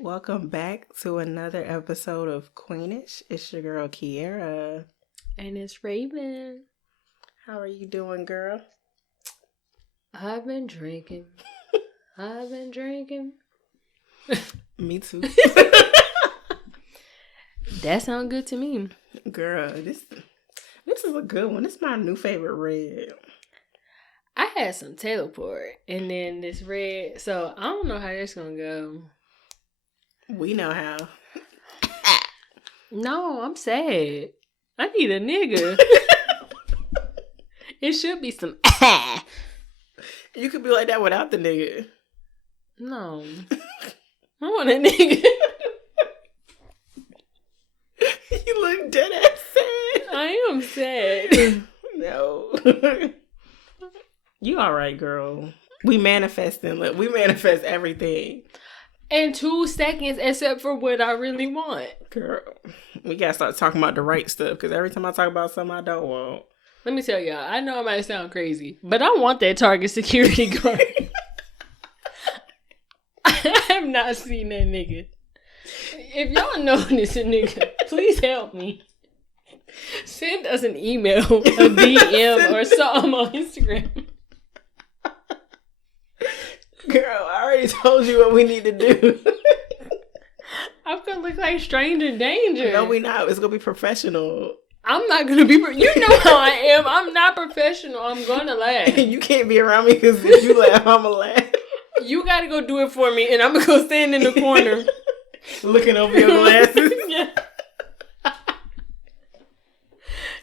Welcome back to another episode of Queenish. It's your girl Kiera. And it's Raven. How are you doing, girl? I've been drinking. Me too. That sounds good to me. Girl, this is a good one. This is my new favorite red. I had some Taylor Port and then this red. So I don't know how this gonna go. We know how. No, I'm sad. I need a nigga. It should be some. You could be like that without the nigga. No. I want a nigga. You look dead ass sad. I am sad. No. You alright, girl. We manifesting. Look, we manifest everything. In 2 seconds, except for what I really want. Girl, we gotta start talking about the right stuff, because every time I talk about something I don't want. Let me tell y'all, I know it might sound crazy, but I want that Target security guard. I have not seen that nigga. If y'all know this nigga, please help me. Send us an email, a DM, or something on Instagram. Girl, I already told you what we need to do. I'm gonna look like stranger danger. No, we not. It's gonna be professional. I'm not gonna be. You know how I am. I'm not professional. I'm gonna laugh. You can't be around me because if you laugh, I'ma laugh. You gotta go do it for me, and I'm gonna go stand in the corner, looking over your glasses. Yeah.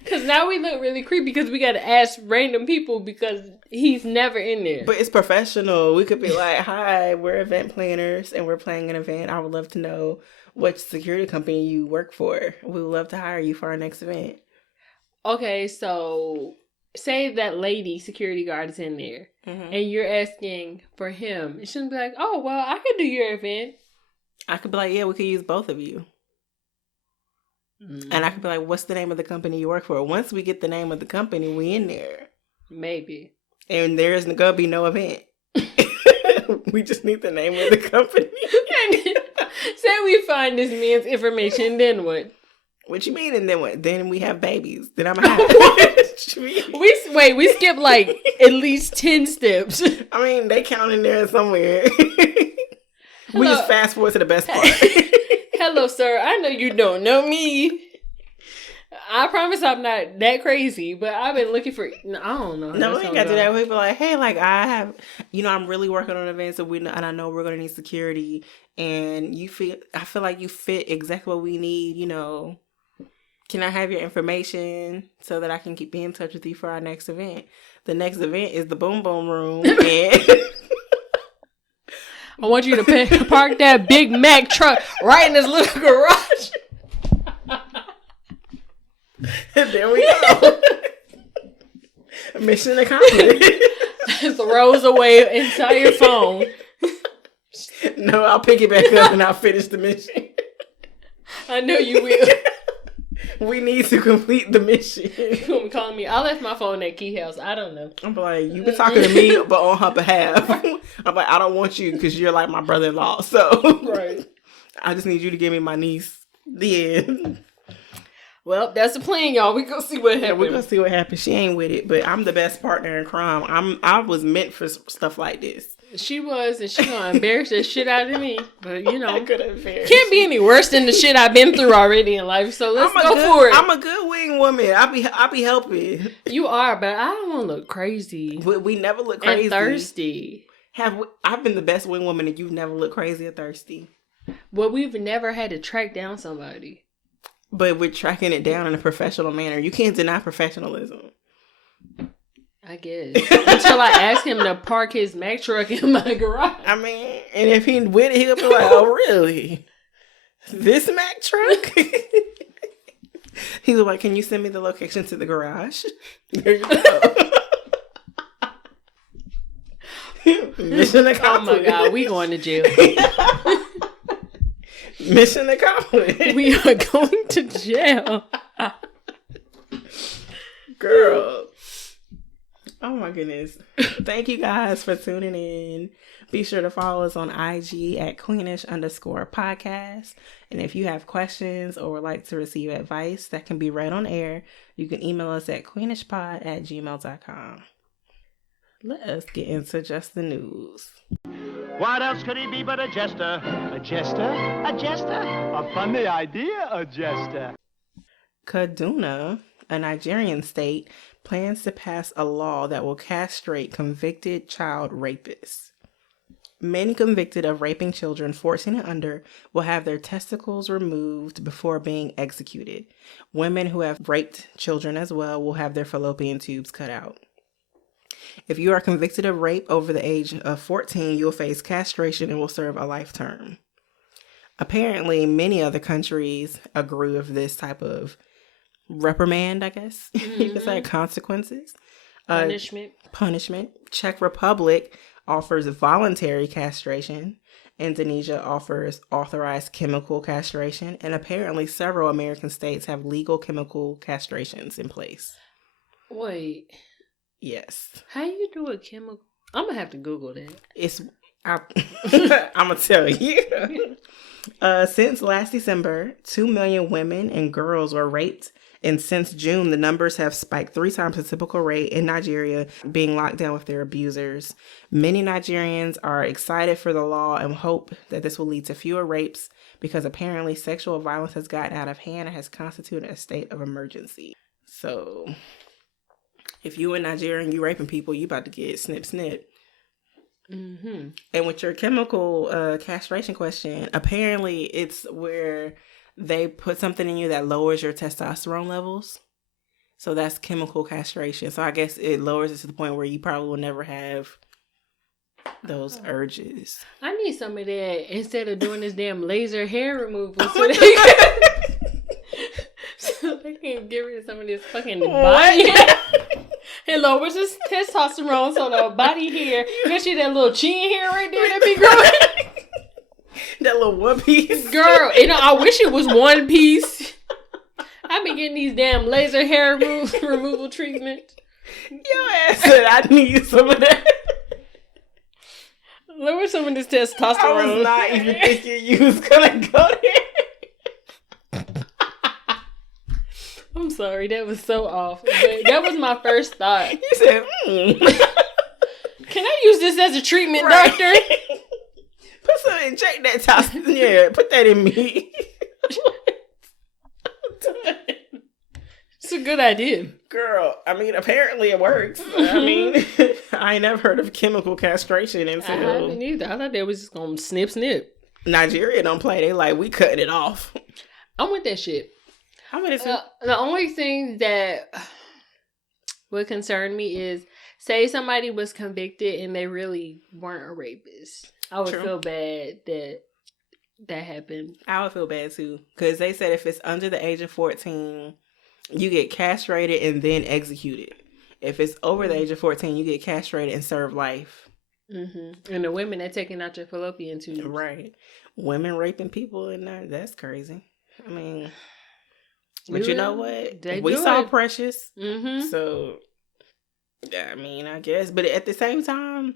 Because now we look really creepy because we got to ask random people because he's never in there. But it's professional. We could be like, hi, we're event planners and we're planning an event. I would love to know what security company you work for. We would love to hire you for our next event. Okay, so say that lady security guard is in there and you're asking for him. It shouldn't be like, oh, well, I could do your event. I could be like, yeah, we could use both of you. And I could be like, what's the name of the company you work for? Once we get the name of the company, we in there. Maybe. And there's going to be no event. We just need the name of the company. Say we find this man's information, then what? What you mean, and then what? Then we have babies. Then I'm going to have... We skipped like at least 10 steps. I mean, they count in there somewhere. We just fast forward to the best part. Hello, sir. I know you don't know me. I promise I'm not that crazy, but I've been looking for... I don't know. No, we ain't got to do that. We be like, hey, like, I have... I'm really working on events, and I know we're going to need security, and I feel like you fit exactly what we need, Can I have your information so that I can be in touch with you for our next event? The next event is the Boom Boom Room, and... I want you to park that Big Mac truck right in this little garage. And there we go. Mission accomplished. Throws away entire phone. No, I'll pick it back up and I'll finish the mission. I know you will. We need to complete the mission. You gonna be calling me? I left my phone at Key House. I don't know. I'm like, you've been talking to me, but on her behalf. I'm like, I don't want you because you're like my brother-in-law. So right. I just need you to give me my niece. The end. Well, that's the plan, y'all. We gonna see what happens. Yeah, we're gonna see what happens. She ain't with it, but I'm the best partner in crime. I was meant for stuff like this. She was, and she gonna embarrass the shit out of me. But I could embarrass. Can't be any worse than the shit I've been through already in life. So let's go for it. I'm a good wing woman. I be helping. You are, but I don't want to look crazy. We never look crazy. And thirsty. I've been the best wing woman, and you've never looked crazy or thirsty. Well, we've never had to track down somebody. But we're tracking it down in a professional manner. You can't deny professionalism. I guess. Until I ask him to park his Mack truck in my garage. I mean, and if he with it, he'll be like, oh, really? This Mack truck? He's like, can you send me the location to the garage? There you go. Mission accomplished. Oh, my God. We going to jail. Mission accomplished. We are going to jail. Girl. Oh my goodness. Thank you guys for tuning in. Be sure to follow us on IG at Queenish_podcast. And if you have questions or would like to receive advice that can be read on air, you can email us at queenishpod@gmail.com. Let us get into just the news. What else could he be but a jester? A jester? A jester? A funny idea, a jester. Kaduna, a Nigerian state, plans to pass a law that will castrate convicted child rapists. Men convicted of raping children 14 and under will have their testicles removed before being executed. Women who have raped children as well will have their fallopian tubes cut out. If you are convicted of rape over the age of 14, you'll face castration and will serve a life term. Apparently, many other countries agree with this type of reprimand, I guess. You could say consequences. Punishment. Czech Republic offers voluntary castration. Indonesia offers authorized chemical castration. And apparently several American states have legal chemical castrations in place. Wait. Yes. How you do a chemical? I'm going to have to Google that. I'm going to tell you. Since last December, 2 million women and girls were raped. And since June, the numbers have spiked 3 times the typical rate in Nigeria, being locked down with their abusers. Many Nigerians are excited for the law and hope that this will lead to fewer rapes because apparently sexual violence has gotten out of hand and has constituted a state of emergency. So, if you in Nigeria and you raping people, you about to get snip. Mm-hmm. And with your chemical castration question, apparently it's where they put something in you that lowers your testosterone levels. So that's chemical castration. So I guess it lowers it to the point where you probably will never have those urges. I need some of that instead of doing this damn laser hair removal so they can get rid of some of this fucking body hair. It lowers his testosterone so the body hair, especially that little chin hair right there that be growing. That little one piece. Girl, I wish it was one piece. I be getting these damn laser hair removal treatment. Your ass said I need some of that. Lower some of this testosterone. I was not even thinking you was gonna go there. I'm sorry, that was so off. But that was my first thought. You said, Can I use this as a treatment, right. doctor? Put some, inject that testosterone. Yeah, put that in me. It's a good idea. Girl, I mean, apparently it works. I mean, I ain't never heard of chemical castration until... I haven't either. I thought they was just going to snip. Nigeria don't play. They like, we cutting it off. I'm with that shit. How many... The only thing that would concern me is, say somebody was convicted and they really weren't a rapist. I would feel bad that happened. I would feel bad too. Because they said if it's under the age of 14, you get castrated and then executed. If it's over the age of 14, you get castrated and serve life. Mm-hmm. And the women, they're taking out your fallopian tubes. Right. Women raping people, and that's crazy. I mean, but you know what? We saw Precious. Mm-hmm. So, yeah, I mean, I guess. But at the same time,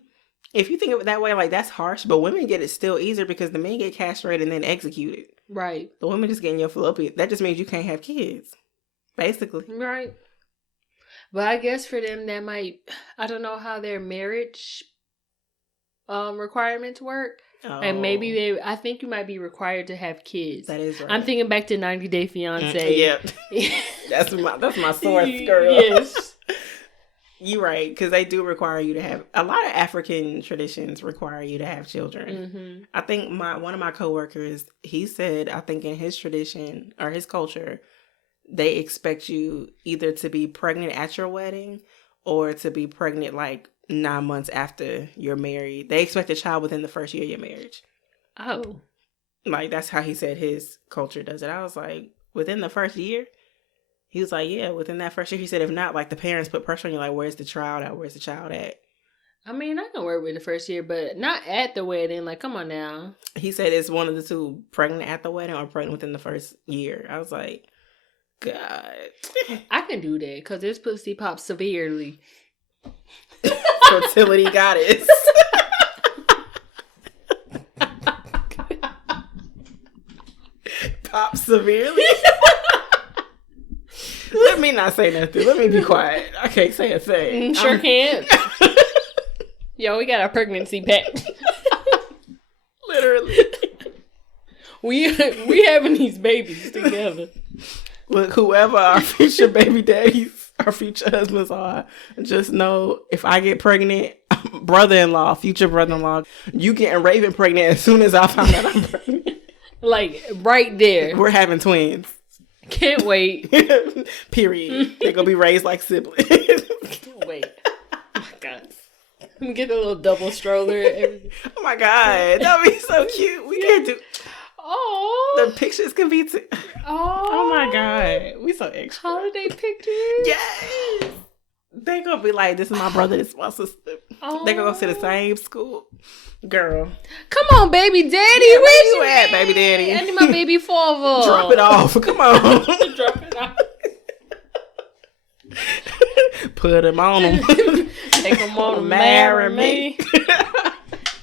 if you think of it that way, like, that's harsh. But women get it still easier because the men get castrated and then executed. Right. The women just getting your fallopian. That just means you can't have kids. Basically. Right. But I guess for them, that might... I don't know how their marriage requirements work. Oh. And maybe I think you might be required to have kids. That is right. I'm thinking back to 90 Day Fiancé. Yep. That's my source, girl. Yes. You're right, because they do require you to have... A lot of African traditions require you to have children. Mm-hmm. I think one of my coworkers, he said, I think in his tradition or his culture, they expect you either to be pregnant at your wedding or to be pregnant like 9 months after you're married. They expect a child within the first year of your marriage. Oh. Like, that's how he said his culture does it. I was like, within the first year? He was like, yeah, within that first year. He said, if not, like, the parents put pressure on you, like, where's the child at? Where's the child at? I mean, I can work with the first year, but not at the wedding. Like, come on now. He said it's one of the two, pregnant at the wedding or pregnant within the first year. I was like, God. I can do that because this pussy pops severely. Fertility goddess. Pop severely. Let me not say nothing. Let me be quiet. I can't say a thing. Sure can't. Yo, we got our pregnancy pact. Literally. We having these babies together. Look, whoever our future baby daddies, our future husbands are, just know if I get pregnant, brother-in-law, future brother-in-law, you getting Raven pregnant as soon as I find out I'm pregnant. Like, right there. We're having twins. Can't wait. Period. They're going to be raised like siblings. Can't wait. Oh my God. Let me get a little double stroller. Oh my God. That would be so cute. We can't do... Oh. The pictures can be... Oh my God. We so extra. Holiday pictures? Yes. They gonna be like, this is my brother, this is my sister. Oh. They gonna go to the same school. Girl. Come on, baby daddy. Yeah, where you at, baby daddy? I need my baby father. Drop it off. Come on. Drop it off. Put him on him. Take him on to marry me.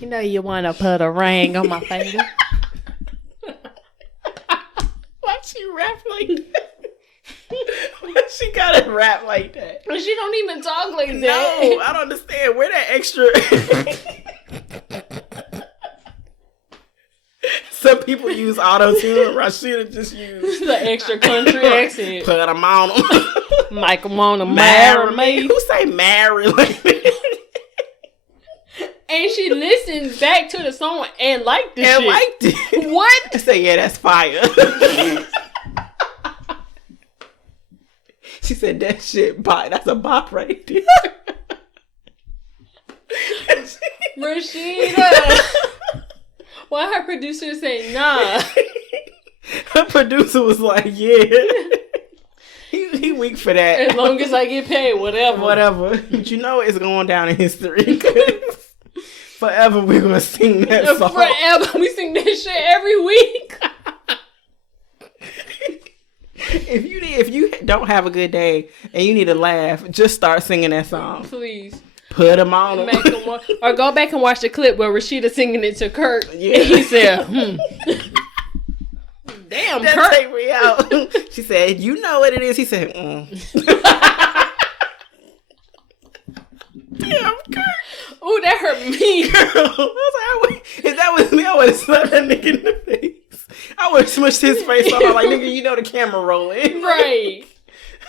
You know you want to put a ring on my finger. Why she rap like that? Why she gotta rap like that? She don't even talk like that. No, I don't understand. Where that extra... Some people use auto-tune. Rashida just used The extra country accent. Put him on him. Michael wanna marry me. Who say marry like that? And she listened back to the song and liked the shit. And liked it. What? I say, yeah, that's fire. She said, that shit bop. That's a bop right there. Rashida. Why her producer say nah? Her producer was like, yeah. He weak for that. As long as I get paid, whatever. Whatever. But you know it's going down in history. Forever we're going to sing that song. Forever. We sing that shit every week. If you don't have a good day and you need to laugh, just start singing that song. Please. Put them on. Or go back and watch the clip where Rashida singing it to Kurt. Yeah. And he said, Damn, that Kurt. take me out. She said, you know what it is? He said, Damn, Kurt. Ooh, that hurt me. Girl. I was like, if that was me, I would have slapped that nigga in the face. I would have smushed his face off. I'm like, nigga, you know the camera rolling. Right.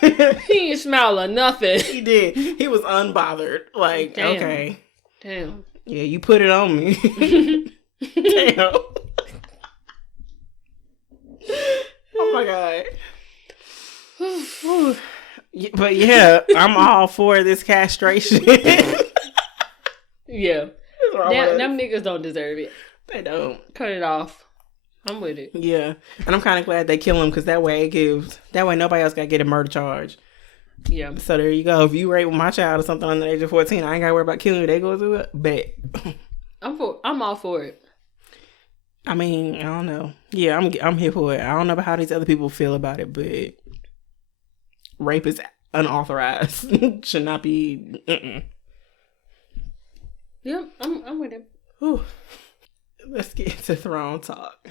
He didn't smile or nothing. He did. He was unbothered. Like, Damn. okay. Damn. Yeah, you put it on me. Damn. Oh my God. But yeah, I'm all for this castration. Yeah. Them niggas don't deserve it. They don't. Cut it off. I'm with it. Yeah. And I'm kind of glad they kill him because that way nobody else got to get a murder charge. Yeah. So there you go. If you rape my child or something under the age of 14, I ain't got to worry about killing you. They go through it. Bet. I'm all for it. I mean, I don't know. Yeah, I'm here for it. I don't know about how these other people feel about it, but rape is unauthorized. Should not be. Yeah, I'm with him. Whew. Let's get into throne talk.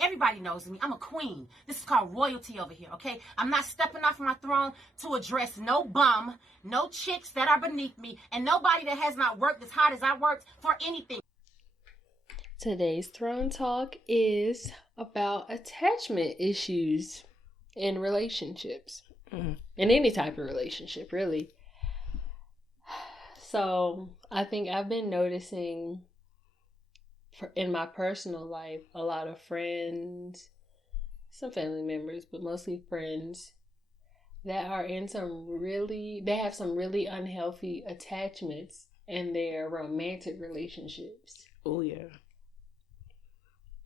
Everybody knows me. I'm a queen. This is called royalty over here, okay? I'm not stepping off my throne to address no bum, no chicks that are beneath me, and nobody that has not worked as hard as I worked for anything. Today's throne talk is about attachment issues in relationships. In any type of relationship, really. So, I think I've been noticing in my personal life, a lot of friends, some family members, but mostly friends that are in they have some really unhealthy attachments in their romantic relationships. Oh yeah.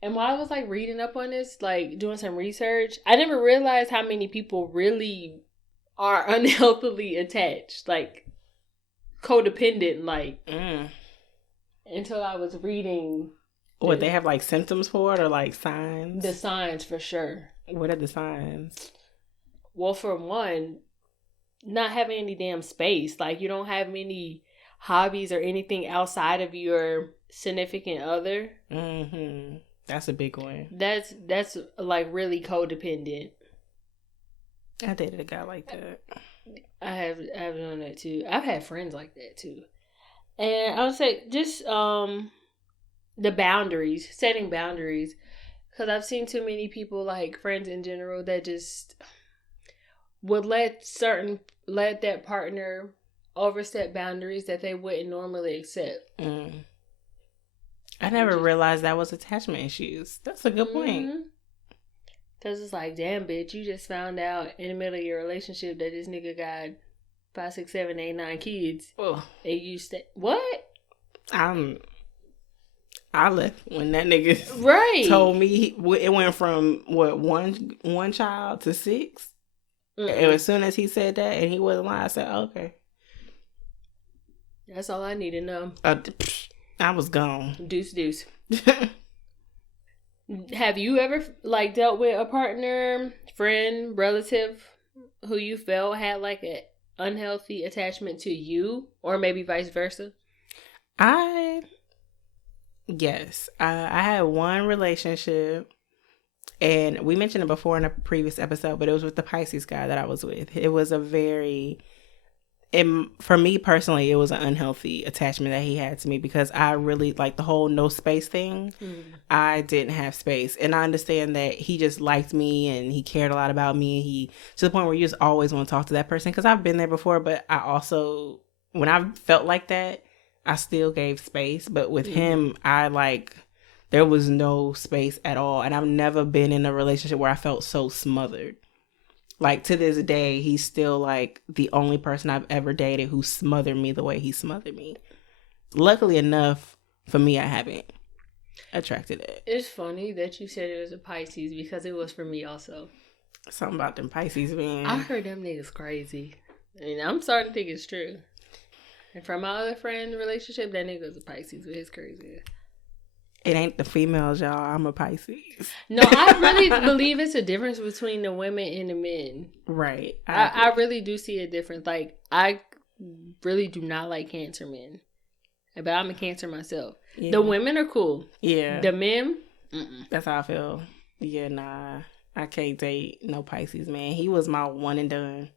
And while I was like reading up on this, like doing some research, I never realized how many people really are unhealthily attached, like codependent, like until I was reading. What, they have like symptoms for it or like signs? The signs for sure. What are the signs? Well, for one, not having any damn space. Like, you don't have any hobbies or anything outside of your significant other. Mm-hmm. That's a big one. That's like really codependent. I dated a guy like that. I've done that too. I've had friends like that too. And I would say just the boundaries, setting boundaries. Because I've seen too many people, like friends in general, that just would let that partner overstep boundaries that they wouldn't normally accept. Mm. I never realized that was attachment issues. That's a good point. Because it's like, damn, bitch, you just found out in the middle of your relationship that this nigga got 5, 6, 7, 8, 9 kids. Oh. And you what? I left when that nigga right. told me it went from one child to 6. And as soon as he said that and he wasn't lying, I said, okay. That's all I need to know. I was gone. Deuce. Have you ever like dealt with a partner, friend, relative who you felt had like an unhealthy attachment to you, or maybe vice versa? Yes. I had one relationship, and we mentioned it before in a previous episode, but it was with the Pisces guy that I was with. It was for me personally, it was an unhealthy attachment that he had to me because I really, like the whole no space thing, I didn't have space. And I understand that he just liked me and he cared a lot about me. He, to the point where you just always want to talk to that person, because I've been there before, but I also, when I felt like that, I still gave space. But with him, there was no space at all. And I've never been in a relationship where I felt so smothered. Like, to this day, he's still, like, the only person I've ever dated who smothered me the way he smothered me. Luckily enough, for me, I haven't attracted it. It's funny that you said it was a Pisces because it was for me also. Something about them Pisces, man. I heard them niggas crazy. And I'm starting to think it's true. And from my other friend relationship, that nigga was a Pisces with his crazy. It ain't the females, y'all. I'm a Pisces. No, I really believe it's a difference between the women and the men. Right. I really do see a difference. Like, I really do not like Cancer men. But I'm a Cancer myself. Yeah. The women are cool. Yeah. The men, that's how I feel. Yeah, nah. I can't date no Pisces, man. He was my one and done.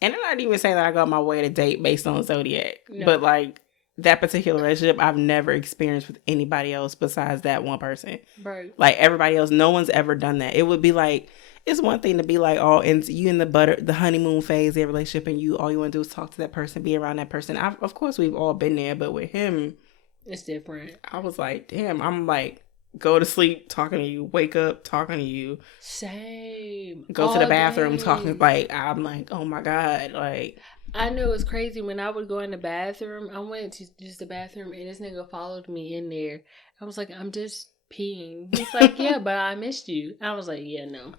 And I'm not even saying that I got my way to date based on Zodiac. No. But, like, that particular relationship I've never experienced with anybody else besides that one person. Right. Like, everybody else, no one's ever done that. It would be like, it's one thing to be like, you in the honeymoon phase of your relationship, and all you want to do is talk to that person, be around that person. Of course, we've all been there, but with him, it's different. I was like, damn, I'm like, go to sleep talking to you, wake up talking to you. Same. Go all to the bathroom day. talking, like, I'm like, oh my God, like. I knew it was crazy when I would go in the bathroom. I went to just the bathroom and this nigga followed me in there. I was like, I'm just peeing. He's like, yeah, but I missed you. I was like, yeah, no.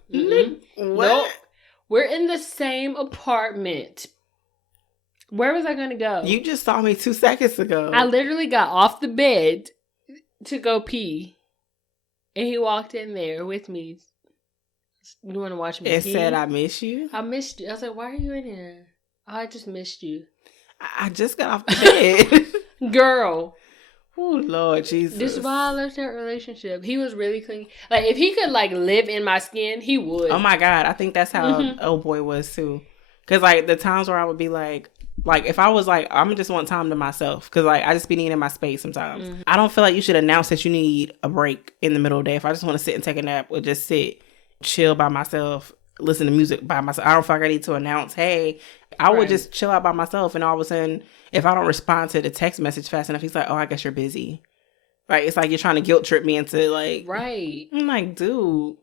What? Nope. We're in the same apartment. Where was I going to go? You just saw me 2 seconds ago. I literally got off the bed to go pee. And he walked in there with me. You want to watch me It pee? said, I miss you? I missed you. I was like, why are you in here? I just missed you. I just got off the bed. Girl. Oh, Lord Jesus. This is why I left that relationship. He was really clingy. Like, if he could, like, live in my skin, he would. Oh, my God. I think that's how old boy was, too. Because, like, the times where I would be like, if I was like, I'm just want time to myself. Because, like, I just be needing my space sometimes. Mm-hmm. I don't feel like you should announce that you need a break in the middle of the day. If I just want to sit and take a nap or just sit, chill by myself, listen to music by myself. I don't feel like I need to announce, hey, I would just chill out by myself. And all of a sudden, if I don't respond to the text message fast enough, he's like, oh, I guess you're busy. Like, it's like you're trying to guilt trip me into, like... Right. I'm like, dude,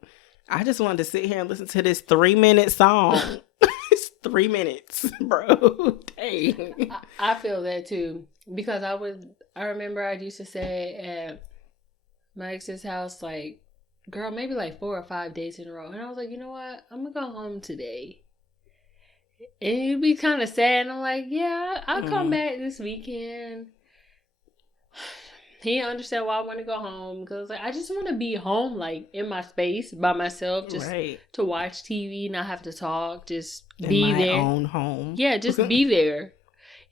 I just wanted to sit here and listen to this 3-minute song. It's 3 minutes, bro. Dang. I feel that, too. Because I remember I used to say at my ex's house, like, girl, maybe like 4 or 5 days in a row. And I was like, you know what? I'm going to go home today. And you'd be kind of sad. And I'm like, yeah, I'll come back this weekend. He didn't understand why I want to go home because like I just want to be home, like in my space by myself, just Right. to watch TV, not have to talk, just In be my there. own home. Yeah, just be there.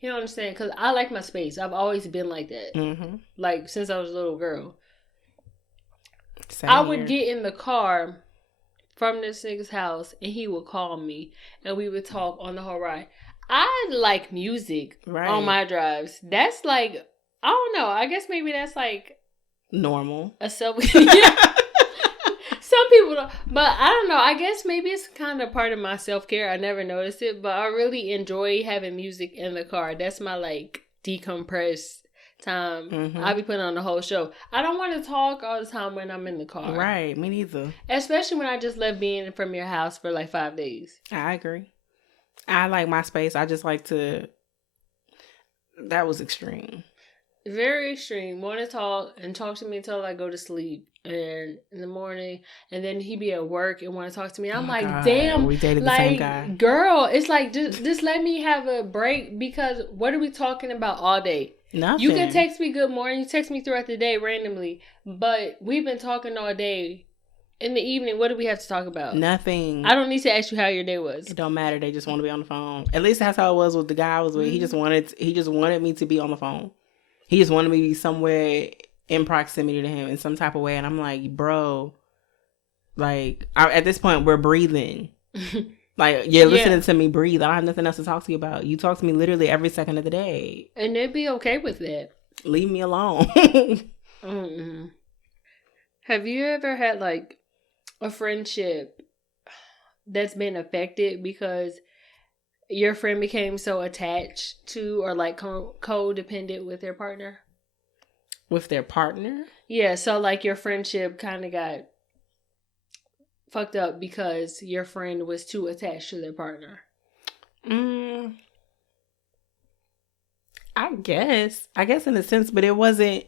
You know what I'm saying? Because I like my space. I've always been like that. Mm-hmm. Like since I was a little girl. Same I would here. get in the car from this nigga's house and he would call me and we would talk on the whole ride. I like music on my drives. That's like, I don't know. I guess maybe that's like normal. a self. Yeah. Some people don't, but I don't know. I guess maybe it's kind of part of my self-care. I never noticed it, but I really enjoy having music in the car. That's my like decompress time. Mm-hmm. I'll be putting on the whole show. I don't want to talk all the time when I'm in the car. Right, me neither. Especially when I just left being from your house for like 5 days. I agree. I like my space. I just like to... That was extreme. Very extreme. Want to talk and talk to me until I go to sleep. And in the morning, and then he be at work and want to talk to me. I'm like, God. damn, We dated the like, same guy. Girl, it's like just let me have a break because what are we talking about all day? Nothing. You can text me good morning, you text me throughout the day randomly, but we've been talking all day. In the evening, what do we have to talk about? Nothing. I don't need to ask you how your day was. It don't matter. They just want to be on the phone. At least that's how it was with the guy I was with. Mm-hmm. He just wanted me to be on the phone. He just wanted me to be somewhere in proximity to him in some type of way. And I'm like, bro, like, at this point, we're breathing. Like, you're listening to me breathe. I don't have nothing else to talk to you about. You talk to me literally every second of the day. And they'd be okay with that. Leave me alone. Mm-mm. Have you ever had, like, a friendship that's been affected because your friend became so attached to or, like, codependent with their partner? With their partner? Yeah, so like your friendship kind of got fucked up because your friend was too attached to their partner. I guess in a sense, but it wasn't.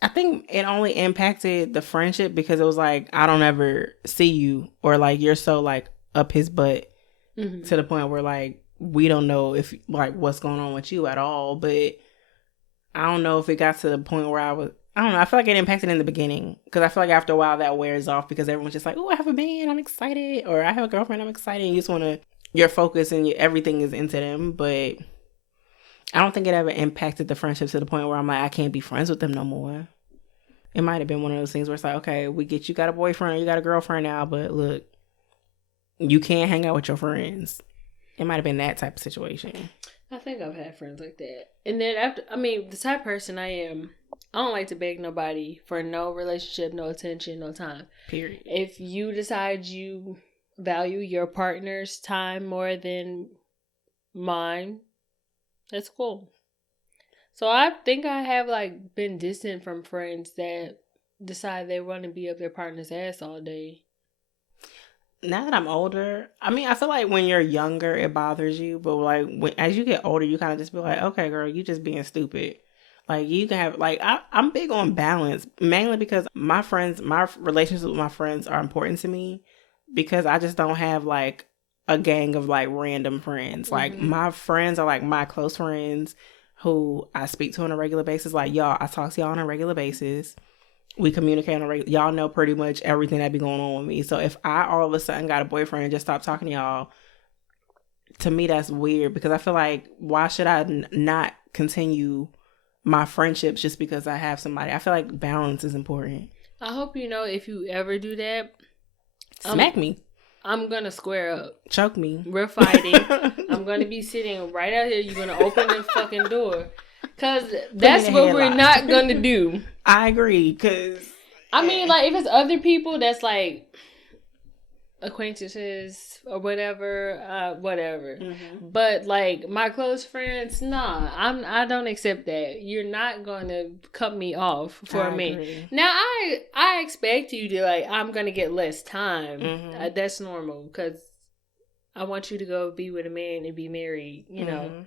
I think it only impacted the friendship because it was like, I don't ever see you, or like you're so like up his butt to the point where like we don't know if like what's going on with you at all. But I don't know if it got to the point where I don't know. I feel like it impacted in the beginning because I feel like after a while that wears off because everyone's just like, oh, I have a man, I'm excited. Or I have a girlfriend, I'm excited. And you just want to, your focus and everything is into them. But I don't think it ever impacted the friendship to the point where I'm like, I can't be friends with them no more. It might have been one of those things where it's like, okay, we get you got a boyfriend, you got a girlfriend now, but look, you can't hang out with your friends. It might have been that type of situation. I think I've had friends like that. And then after, I mean, the type of person I am, I don't like to beg nobody for no relationship, no attention, no time. Period. If you decide you value your partner's time more than mine, that's cool. So I think I have like been distant from friends that decide they want to be up their partner's ass all day. Now that I'm older, I mean, I feel like when you're younger, it bothers you. But like as you get older, you kind of just be like, okay, girl, you just being stupid. Like you can have like I'm big on balance, mainly because my relationships with my friends are important to me because I just don't have like a gang of like random friends. Like my friends are like my close friends who I speak to on a regular basis. Like y'all, I talk to y'all on a regular basis. We communicate on a regular. Y'all know pretty much everything that be going on with me. So if I all of a sudden got a boyfriend and just stopped talking to y'all, to me that's weird because I feel like why should I not continue my friendships just because I have somebody? I feel like balance is important. I hope you know if you ever do that, smack me. I'm gonna square up. Choke me. We're fighting. I'm gonna be sitting right out here. You're gonna open the fucking door. Cause that's what we're not gonna do. I agree. Cause I mean, like if it's other people that's like acquaintances or whatever, whatever. But like my close friends, nah, I don't accept that. You're not gonna cut me off for me. Agree. Now I expect you to like. I'm gonna get less time. That's normal because I want you to go be with a man and be married. You know.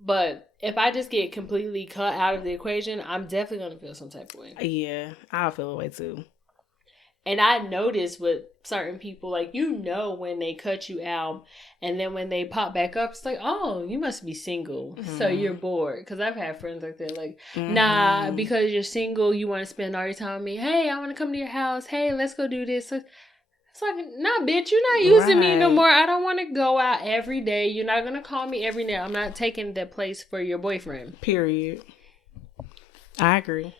But if I just get completely cut out of the equation, I'm definitely gonna feel some type of way. Yeah, I'll feel a way too. And I noticed with certain people, like, when they cut you out, and then when they pop back up, it's like, oh, you must be single, so you're bored. Because I've had friends like that, like, nah, because you're single, you want to spend all your time with me. Hey, I want to come to your house. Hey, let's go do this. It's like, nah, bitch, you're not using me no more. I don't want to go out every day. You're not going to call me every day. I'm not taking that place for your boyfriend. Period. I agree.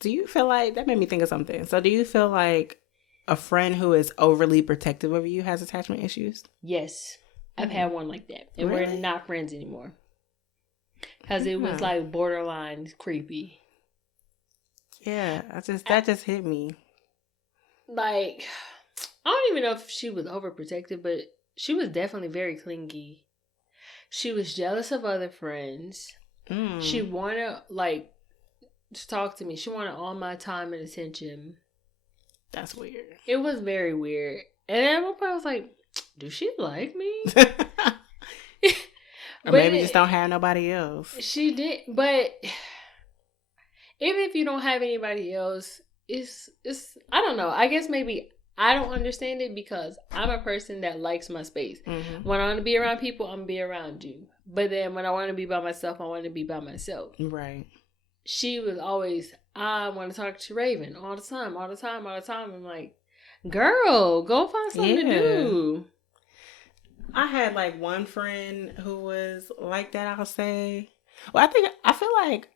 Do you feel like, that made me think of something. So do you feel like a friend who is overly protective of you has attachment issues? Yes. I've had one like that. And Really? we're not friends anymore. Because it was like borderline creepy. Yeah, that just hit me. Like, I don't even know if she was overprotective, but she was definitely very clingy. She was jealous of other friends. She wanted, like, to talk to me. She wanted all my time and attention. That's weird. It was very weird. And at one point I was like, do she like me? Or maybe just don't have nobody else. She did, but even if you don't have anybody else, it's I don't know. I guess maybe I don't understand it because I'm a person that likes my space. When I want to be around people, I'm going to be around you. But then when I want to be by myself, I want to be by myself. Right. She was always, I want to talk to Raven all the time. I'm like, girl, go find something to do. I had like one friend who was like that, I'll say. Well, I feel like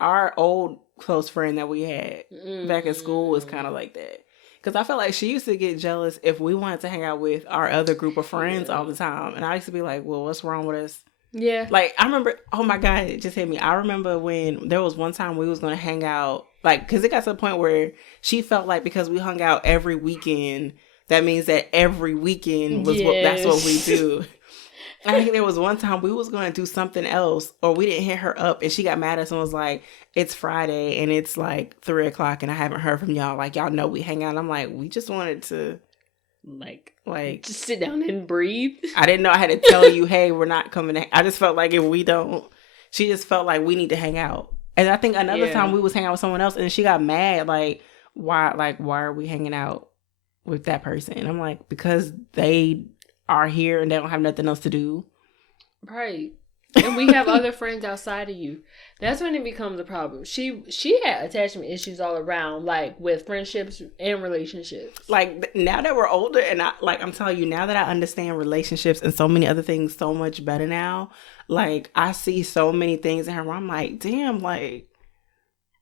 our old close friend that we had back in school was kind of like that. Because I felt like she used to get jealous if we wanted to hang out with our other group of friends all the time. And I used to be like, well, what's wrong with us? Yeah. Like, I remember, oh my God, it just hit me. I remember when there was one time we was going to hang out, like, because it got to the point where she felt like because we hung out every weekend, that means that every weekend was that's what we do. I think there was one time we was going to do something else, or we didn't hit her up, and she got mad at us and was like, it's Friday, and it's like 3:00, and I haven't heard from y'all. Like, y'all know we hang out. And I'm like, we just wanted to, like just sit down and breathe. I didn't know I had to tell you, hey, we're not coming. I just felt like if we don't, she just felt like we need to hang out. And I think another time we was hanging out with someone else, and she got mad, like, why are we hanging out with that person? And I'm like, because they are here and they don't have nothing else to do. Right. And we have other friends outside of you. That's when it becomes a problem. She had attachment issues all around, like with friendships and relationships. Like now that we're older, and I'm telling you, now that I understand relationships and so many other things so much better now, like I see so many things in her where I'm like, damn, like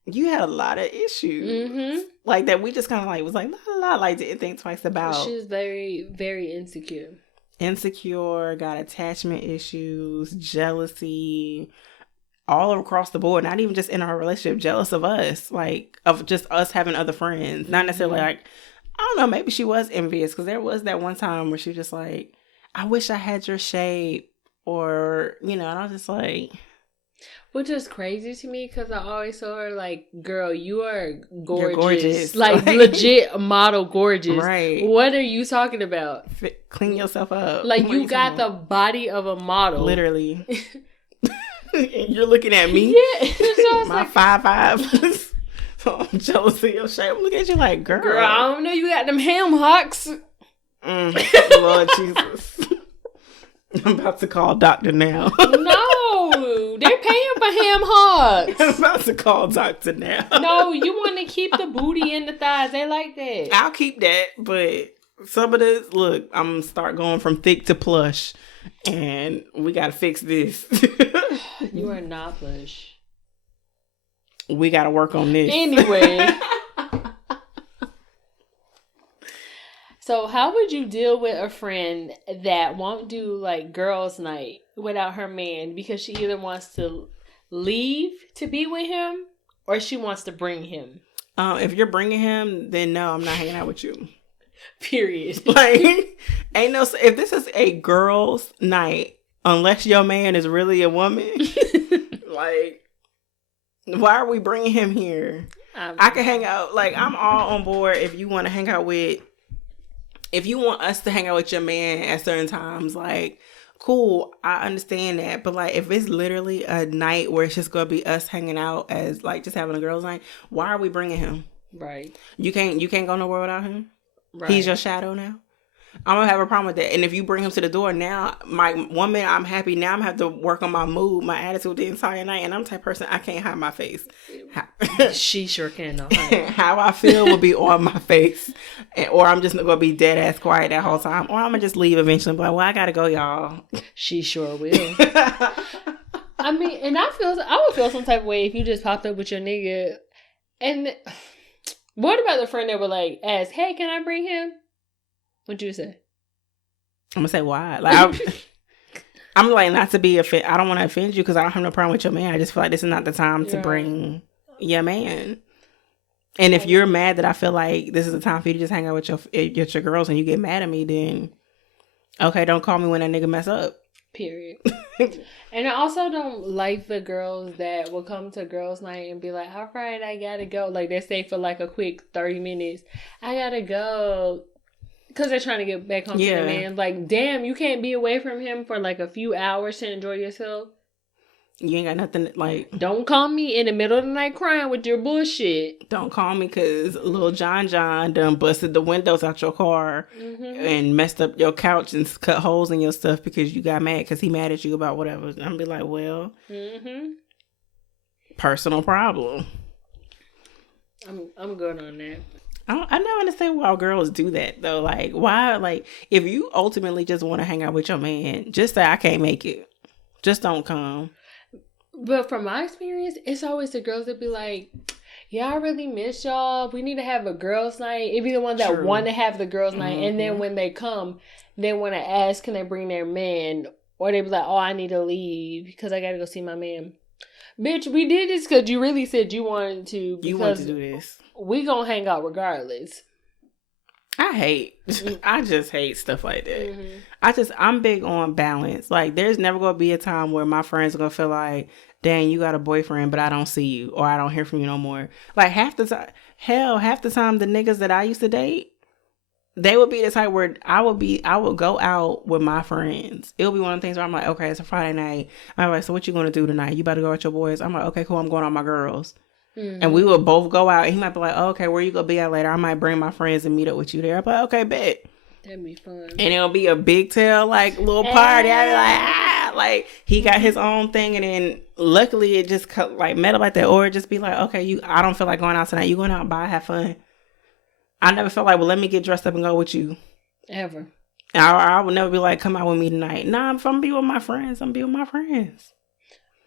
you had a lot of issues, like that we just kind of like was like la, like didn't think twice about. She's very, very insecure. Got attachment issues, jealousy, all across the board. Not even just in our relationship, jealous of us, like of just us having other friends. Not necessarily like, I don't know, maybe she was envious because there was that one time where she was just like, I wish I had your shape, or and I was just like, which is crazy to me because I always saw her like, girl, you are gorgeous. You're gorgeous. Like legit model gorgeous. Right. What are you talking about? Clean yourself up. Like you got the body of a model. Literally. And you're looking at me? Yeah. So my like, 5'5". So I'm jealous of your shape. Look at you like, girl. I don't know, you got them ham hocks. Lord Jesus. I'm about to call Doctor now. No, they're paying for ham hocks. I'm about to call Doctor now. No, you want to keep the booty and the thighs. They like that. I'll keep that, but some of this, look, I'm going to start going from thick to plush, and we got to fix this. You are not plush. We got to work on this. Anyway. So how would you deal with a friend that won't do like girls' night without her man because she either wants to leave to be with him or she wants to bring him? If you're bringing him, then no, I'm not hanging out with you. Period. Like, ain't no, if this is a girls' night, unless your man is really a woman, like, why are we bringing him here? I can hang out. Like, I'm all on board if you want to hang out with. If you want us to hang out with your man at certain times, like, cool, I understand that. But, like, if it's literally a night where it's just going to be us hanging out as, like, just having a girls' night, why are we bringing him? Right. You can't go nowhere without him. Right. He's your shadow now. I'm gonna have a problem with that. And if you bring him to the door now, my 1 minute I'm happy. Now I'm gonna have to work on my mood, my attitude the entire night. And I'm the type of person, I can't hide my face. She sure can. How I feel will be on my face, or I'm just gonna be dead ass quiet that whole time, or I'm gonna just leave eventually. And be like, well, I gotta go, y'all. She sure will. I mean, and I would feel some type of way if you just popped up with your nigga. And what about the friend that would like ask, "Hey, can I bring him?" What'd you say? I'm gonna say why. Like I'm like, not to be offended. I don't want to offend you because I don't have no problem with your man. I just feel like this is not the time to bring your man. And if you're mad that I feel like this is the time for you to just hang out with your girls and you get mad at me, then okay, don't call me when that nigga mess up. Period. And I also don't like the girls that will come to girls' night and be like, all right, I gotta go. Like they stay for like a quick 30 minutes. I gotta go. Because they're trying to get back home to the man. Like, damn, you can't be away from him for like a few hours to enjoy yourself. You ain't got nothing like... Don't call me in the middle of the night crying with your bullshit. Don't call me because little John done busted the windows out your car and messed up your couch and cut holes in your stuff because you got mad because he mad at you about whatever. I'm gonna be like, well, personal problem. I'm good on that. I never understand why girls do that though. Like, why? Like, if you ultimately just want to hang out with your man, just say I can't make it. Just don't come. But from my experience, it's always the girls that be like, "Yeah, I really miss y'all. We need to have a girls' night." It be the ones that want to have the girls' night, and then when they come, they want to ask, "Can they bring their man?" Or they be like, "Oh, I need to leave because I got to go see my man." Bitch, we did this because you really said you wanted to. You want to do this. We gonna hang out regardless. I just hate stuff like that. I'm big on balance. Like, there's never gonna be a time where my friends are gonna feel like, dang, you got a boyfriend, but I don't see you or I don't hear from you no more. Like, half the time the niggas that I used to date, they would be the type where I would go out with my friends. It'll be one of the things where I'm like, okay, it's a Friday night. I'm like, so what you gonna do tonight? You about to go out with your boys? I'm like, okay, cool, I'm going out with my girls. And we would both go out. And he might be like, oh, okay, where you gonna be at later? I might bring my friends and meet up with you there. I'm like, okay, bet. That'd be fun. And it'll be a big tail, like, little party. I'd be like, ah! Like, he got his own thing. And then luckily it just like met up like that. Or it just be like, okay, I don't feel like going out tonight. You going out, bye, have fun. I never felt like, well, let me get dressed up and go with you. Ever. I would never be like, come out with me tonight. Nah, if I'm be with my friends, I'm be with my friends.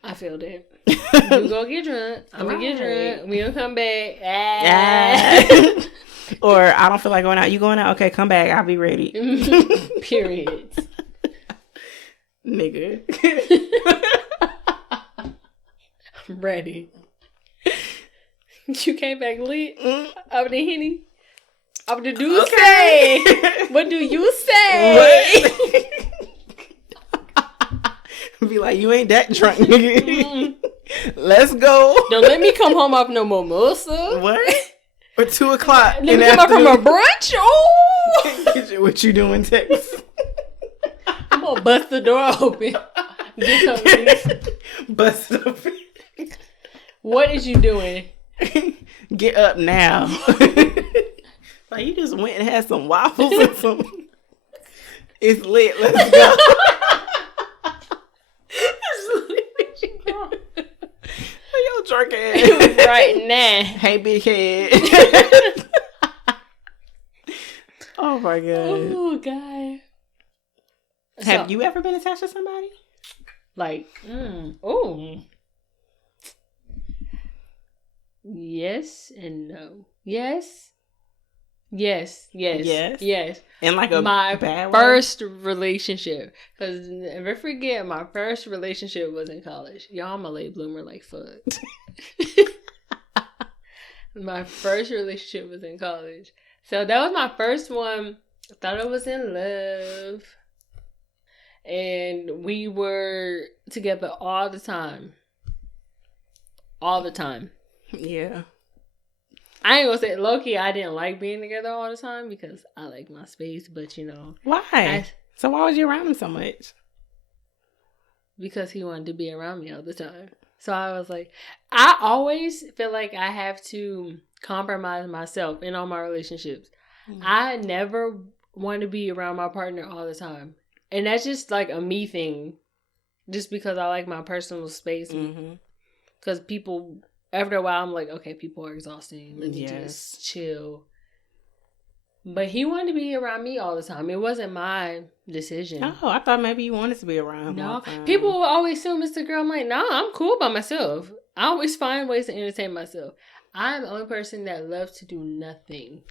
I feel that. You go get drunk. I'm gonna get drunk. We gonna come back. Or I don't feel like going out. You going out? Okay, come back. I'll be ready. Period. Nigga. I'm ready. You came back lit? Over the Henny? Over the do say? What do you say? What? Be like, you ain't that drunk, nigga. Let's go. Don't let me come home off no mimosa. What? Or 2 o'clock. Let me come up from a brunch. Oh, what you doing, Tex? I'm gonna bust the door open. Bust it open. What is you doing? Get up now. Like, you just went and had some waffles and some. It's lit. Let's go. Yo, drunk ass. Right now. Hey, big head. Oh my god. Oh god. Have you ever been attached to somebody? Like, oh. Yes and no. Yes. In like a my bad first relationship, because never forget, my first relationship was in college. Y'all, I'm a late bloomer like fuck. My first relationship was in college, so that was my first one. I thought I was in love, and we were together all the time. Yeah. I ain't gonna say low-key, I didn't like being together all the time because I like my space, but you know. Why? So why was you around him so much? Because he wanted to be around me all the time. So I was like, I always feel like I have to compromise myself in all my relationships. I never want to be around my partner all the time. And that's just like a me thing. Just because I like my personal space. Because people, after a while, I'm like, okay, people are exhausting. Let me just chill. But he wanted to be around me all the time. It wasn't my decision. Oh, I thought maybe you wanted to be around him. No. People will always assume it's the girl. I'm like, nah, I'm cool by myself. I always find ways to entertain myself. I'm the only person that loves to do nothing.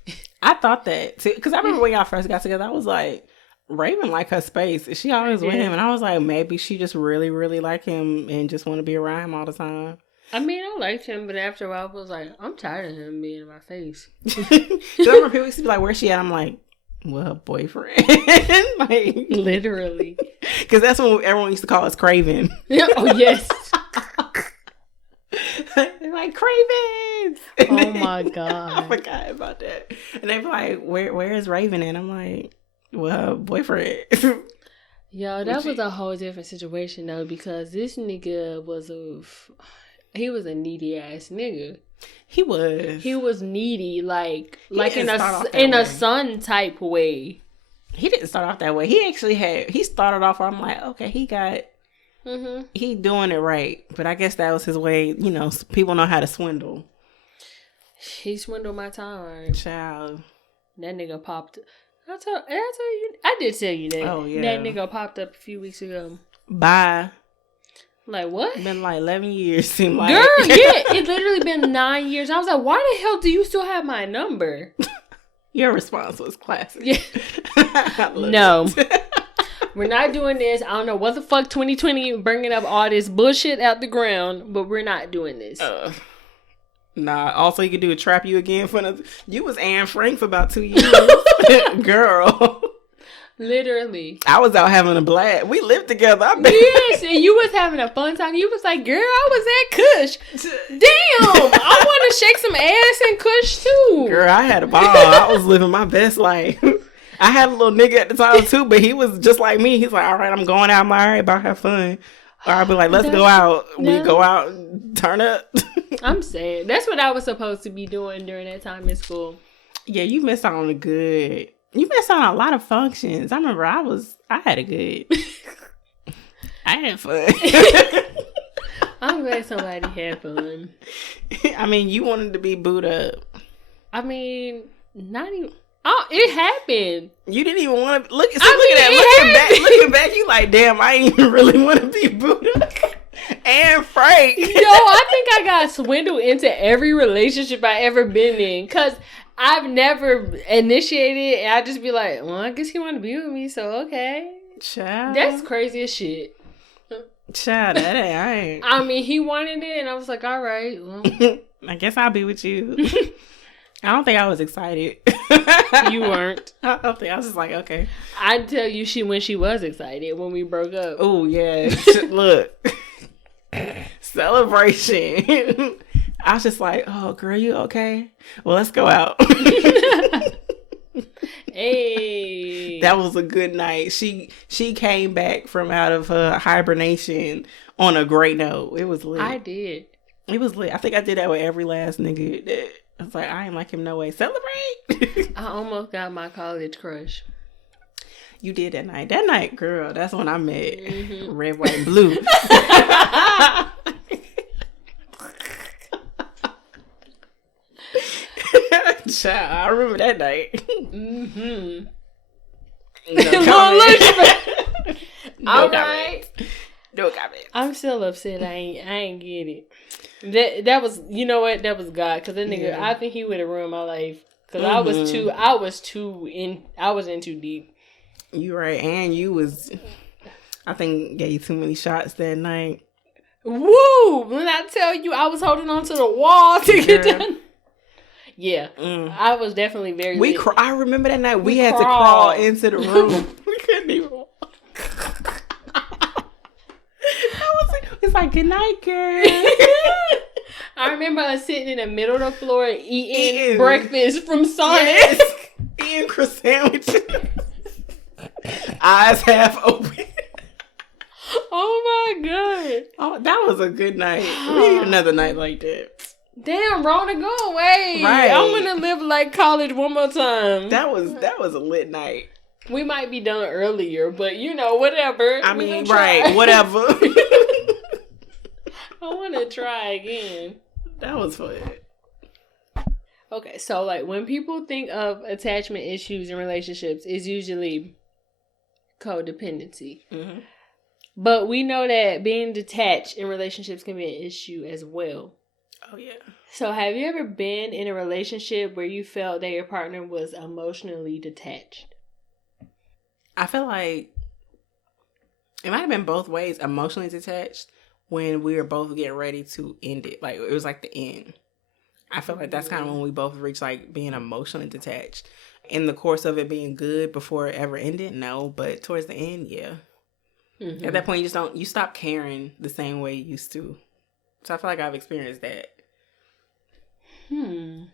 I thought that too. Because I remember when y'all first got together, I was like, Raven like her space. She always with him. And I was like, maybe she just really, really like him and just want to be around him all the time. I mean, I liked him, but after a while, I was like, I'm tired of him being in my face. Because I remember people used to be like, where's she at? I'm like, well, boyfriend. Like, literally. Because that's when everyone used to call us Craven. Oh, yes. They're like, Cravens. Oh, my God. I forgot about that. And they be like, where is Raven? And I'm like, well, boyfriend. Yo, that was a whole different situation, though, because this nigga was he was a needy ass nigga. He was needy, like in a son type way. He didn't start off that way. He started off where I'm like, okay, he doing it right. But I guess that was his way. You know, people know how to swindle. He swindled my time. Child. That nigga popped. I did tell you that. Oh, yeah. That nigga popped up a few weeks ago. Bye. Like, what? Been like 11 years, seemed like. Girl, yeah. It literally been 9 years. I was like, why the hell do you still have my number? Your response was classic. Yeah. No. We're not doing this. I don't know what the fuck 2020 bringing up all this bullshit out the ground, but we're not doing this. Nah. Also, you could do a trap you again for another. You was Anne Frank for about 2 years, girl. Literally. I was out having a blast. We lived together. I bet. Yes, and you was having a fun time. You was like, girl, I was at Kush. Damn, I want to shake some ass and Kush too. Girl, I had a ball. I was living my best life. I had a little nigga at the time too, but he was just like me. He's like, all right, I'm going out. I'm all right, about to have fun. Or I'll be like, let's go out. We go out, turn up. I'm saying, that's what I was supposed to be doing during that time in school. Yeah, you missed out on a good. You missed out on a lot of functions. I remember I had a good. I had fun. I'm glad somebody had fun. I mean, you wanted to be booed up. I mean, not even. Oh, it happened. You didn't even want to look at that. Looking back, you like, damn, I ain't even really want to be booed up. And Frank. Yo, I think I got swindled into every relationship I ever been in. Because I've never initiated, and I just be like, well, I guess he want to be with me, so okay. Child. That's crazy as shit. Child, that ain't. I mean, he wanted it, and I was like, all right. Well. I guess I'll be with you. I don't think I was excited. You weren't. I don't think I was just like, okay. I'd tell you when she was excited when we broke up. Oh, yeah. Look. Celebration. I was just like, oh, girl, you okay? Well, let's go out. Hey. That was a good night. She came back from out of her hibernation on a great note. It was lit. I did. It was lit. I think I did that with every last nigga. I was like, I ain't like him no way. Celebrate. I almost got my college crush. You did that night. That night, girl, that's when I met Red, White, and Blue. Child, I remember that night. Mm-hmm. No comment. No comment. I'm still upset. I ain't get it. That was, you know what? That was God. Cause that nigga, I think he would have ruined my life. Cause I was in too deep. You right, and you was. I think gave you too many shots that night. Woo! When I tell you, I was holding on to the wall to get done. Yeah, I was definitely very. I remember that night. We had to crawl into the room. We couldn't even walk. It's like, good night, girl. I remember us sitting in the middle of the floor eating breakfast from Sonic. Yes. Eating crust sandwiches. Eyes half open. Oh my God. Oh, that was a good night. We need another night like that. Damn, Rona, go away. Right. I want to live like college one more time. That was a lit night. We might be done earlier, but whatever. I mean, right, whatever. I want to try again. That was fun. Okay, so like when people think of attachment issues in relationships, it's usually codependency. Mm-hmm. But we know that being detached in relationships can be an issue as well. Oh, yeah. So have you ever been in a relationship where you felt that your partner was emotionally detached? I feel like it might have been both ways. Emotionally detached when we were both getting ready to end it. Like, it was like the end. I feel like that's kind of when we both reached like being emotionally detached. In the course of it being good before it ever ended, no. But towards the end, yeah. Mm-hmm. At that point, you stop caring the same way you used to. So I feel like I've experienced that. I'm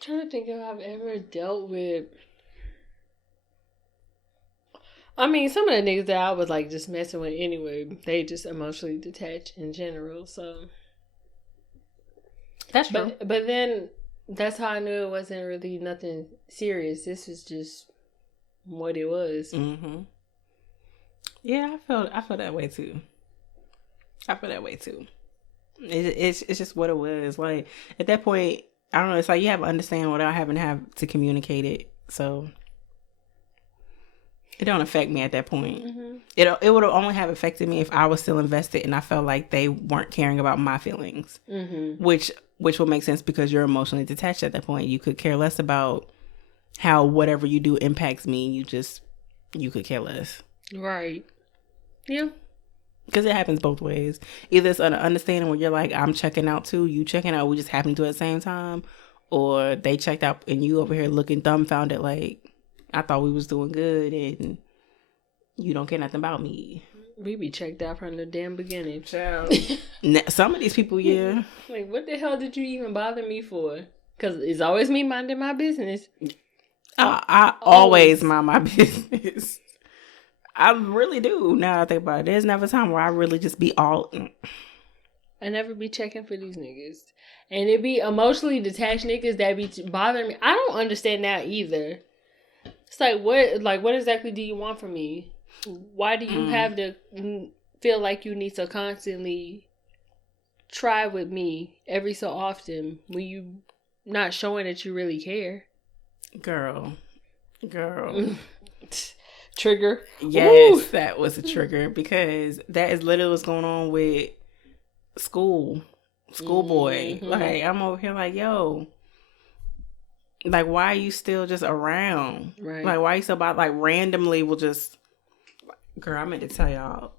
trying to think if I've ever dealt with. I mean, some of the niggas that I was like just messing with anyway, they just emotionally detached in general. So that's true. But then that's how I knew it wasn't really nothing serious. This was just what it was. Mm-hmm. Yeah, I feel that way too. It's just what it was. Like at that point, I don't know. It's like you have to understand without having to have to communicate it. So it don't affect me at that point. Mm-hmm. It would only have affected me if I was still invested and I felt like they weren't caring about my feelings, mm-hmm. which would make sense because you're emotionally detached at that point. You could care less about how whatever you do impacts me. You could care less. Right. Yeah. Because it happens both ways. Either it's an understanding where you're like, I'm checking out too, you checking out, we just happen to do it at the same time. Or they checked out and you over here looking dumbfounded like, I thought we was doing good and you don't care nothing about me. We be checked out from the damn beginning, child. Some of these people, yeah. Like, what the hell did you even bother me for? Because it's always me minding my business. I always mind my business. I really do. Now I think about it. There's never a time where I really just be all. I never be checking for these niggas. And it be emotionally detached niggas that be bothering me. I don't understand that either. It's like, what exactly do you want from me? Why do you have to feel like you need to constantly try with me every so often when you not showing that you really care? Girl. Trigger. Yes, Ooh. That was a trigger because that is literally what's going on with schoolboy. Mm-hmm. Like, I'm over here like, yo, like, why are you still just around? Right. Like, why are you still about, like, randomly will just, girl, I meant to tell y'all.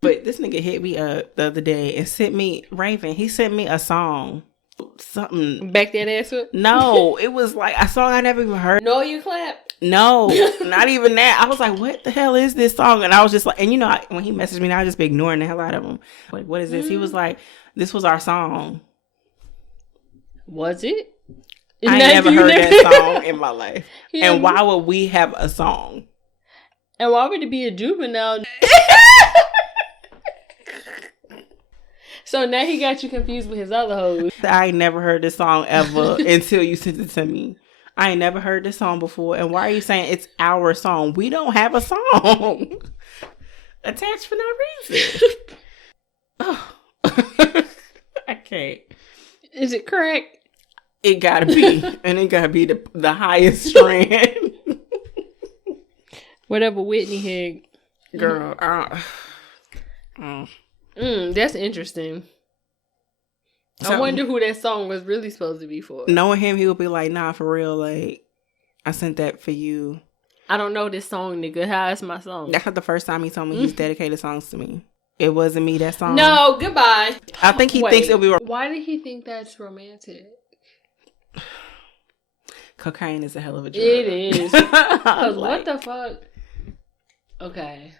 But this nigga hit me up the other day and sent me, Raven, he sent me a song. Something. Back that ass up? No, it was like a song I never even heard. No, you clap. No, not even that. I was like, what the hell is this song? And I was just like, and you know, when he messaged me, I just be ignoring the hell out of him. Like, what is this? He was like, this was our song. Was it? I never heard that song in my life. Yeah. And why would we have a song? And why would it be a juvenile? So now he got you confused with his other hoes. I ain't never heard this song ever until you sent it to me. I ain't never heard this song before. And why are you saying it's our song? We don't have a song attached for no reason. Oh. I can't. Is it correct? It gotta be. And it gotta be the highest strand. Whatever Whitney had. Girl, that's interesting. I wonder who that song was really supposed to be for. Knowing him, he would be like, nah, for real, like, I sent that for you. I don't know this song, nigga. How is my song? That's not the first time he told me he's dedicated songs to me. It wasn't me, that song. No, goodbye. I think he thinks it'll be... Why did he think that's romantic? Cocaine is a hell of a drug. It is. Because what the fuck? Okay.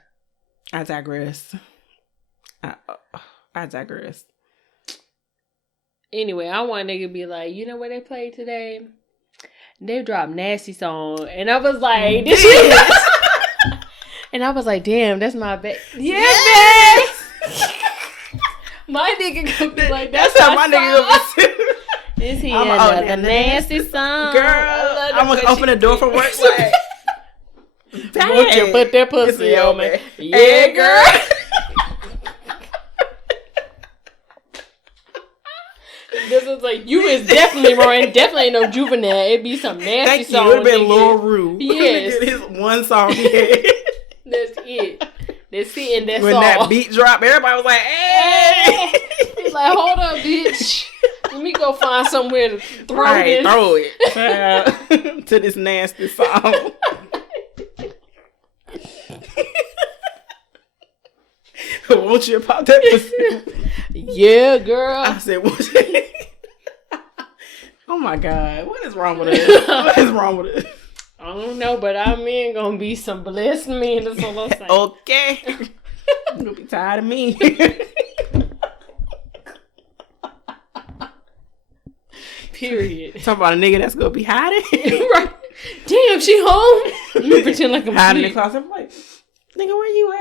I digress. I digress. Anyway, I want a nigga to be like, you know what they played today? They dropped Nasty Song. And I was like, this is... And I was like, damn, that's my bad. Yes! My nigga could be like, That's how my nigga gonna be too. Is he I'm another nasty song? Girl, I'm gonna open the door for work. Like, Won't you put that pussy It's on me? over. Yeah, girl. This is like, you is definitely Roy, definitely ain't no juvenile. It'd be some nasty Thank you. song. It would have been nigga. Lil Rue. Yes. His one song he had. That's it. That's it, and that's When all. that beat dropped, everybody was like, hey! He's like, hold up, bitch. Let me go find somewhere to throw Right, this. throw it to this nasty song. Won't you pop that pussy? Yeah, girl. I said, won't you? Oh my God. What is wrong with us? What is wrong with us? I don't know, but our men gonna be some blessed men. That's all I'm saying. Okay. You're going to be tired of me. Period. Talking about a nigga that's going to be hiding. Right. Damn, she home? Let me pretend like I'm Hiding in the asleep. closet. I'm like, nigga, where you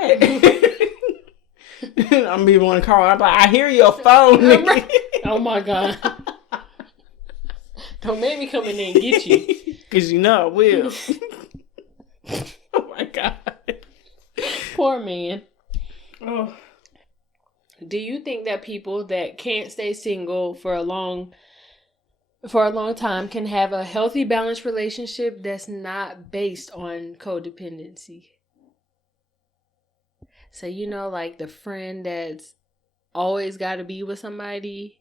at? I'm be one to call. I'm like, I hear your phone, nigga. Oh my God. Don't make me come in there and get you. Because you know I will. Oh my God. Poor man. Oh. Do you think that people that can't stay single for a long time can have a healthy, balanced relationship that's not based on codependency? So, you know, like the friend that's always got to be with somebody.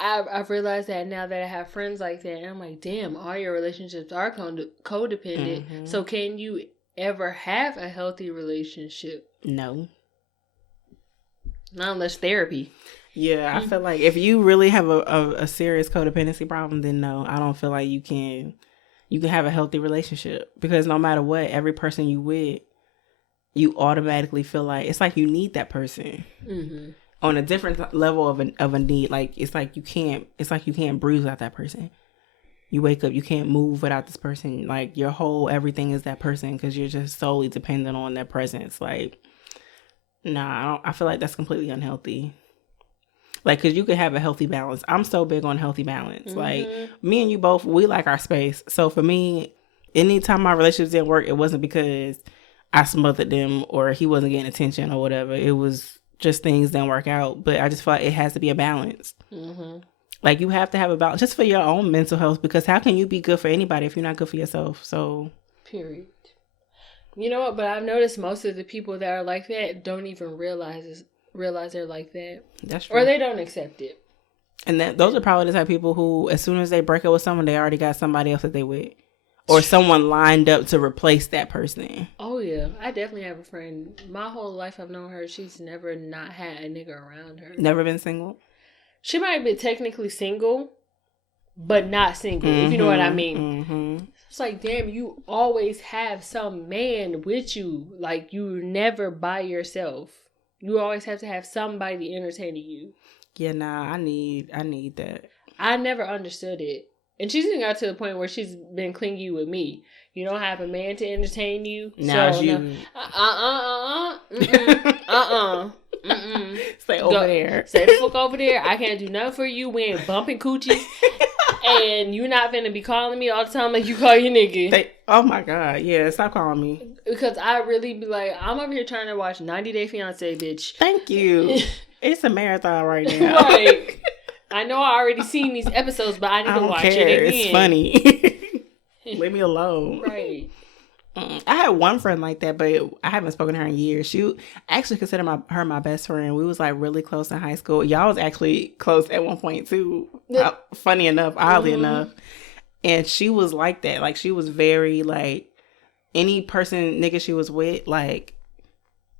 I've realized that now that I have friends like that. And I'm like, damn, all your relationships are codependent. Mm-hmm. So can you ever have a healthy relationship? No. Not unless therapy. Yeah, I feel like if you really have a serious codependency problem, then no, I don't feel like you can have a healthy relationship. Because no matter what, every person you with, you automatically feel like it's like you need that person. Mm-hmm. On a different level of a need. Like it's like you can't breathe without that person. You wake up, you can't move without this person. Like your whole everything is that person because you're just solely dependent on their presence. Like, nah, I feel like that's completely unhealthy. Like, because you could have a healthy balance. I'm so big on healthy balance. Mm-hmm. Like, me and you both, we like our space. So for me, anytime my relationships didn't work, it wasn't because I smothered them or he wasn't getting attention or whatever. It was just things didn't work out. But I just feel like it has to be a balance. Mm-hmm. Like, you have to have a balance just for your own mental health, because how can you be good for anybody if you're not good for yourself? So, period. You know what? But I've noticed most of the people that are like that don't even realize they're like that. That's true. Or they don't accept it. And those are probably the type of people who, as soon as they break up with someone, they already got somebody else that they with. Or someone lined up to replace that person. Oh, yeah. I definitely have a friend. My whole life I've known her. She's never not had a nigga around her. Never been single? She might be technically single, but not single, if you know what I mean. Mm-hmm. It's like, damn, you always have some man with you. Like, you're never by yourself. You always have to have somebody entertaining you. Yeah, nah, I need that. I never understood it. And she's even got to the point where she's been clingy with me. You don't have a man to entertain you. Now so, you. Stay over there. Stay the fuck over there. I can't do nothing for you. We ain't bumping coochies. And you're not finna be calling me all the time like you call your nigga. Oh my God. Yeah, stop calling me. Because I really be like, I'm over here trying to watch 90 Day Fiance, bitch. Thank you. It's a marathon right now. Right. I know I already seen these episodes, but I need to watch it again. It's funny. Leave me alone. Right. I had one friend like that, but I haven't spoken to her in years. She actually considered her my best friend. We was like really close in high school. Y'all was actually close at one point too. Funny enough, oddly enough. And she was like that. Like, she was very like, any person nigga she was with, like,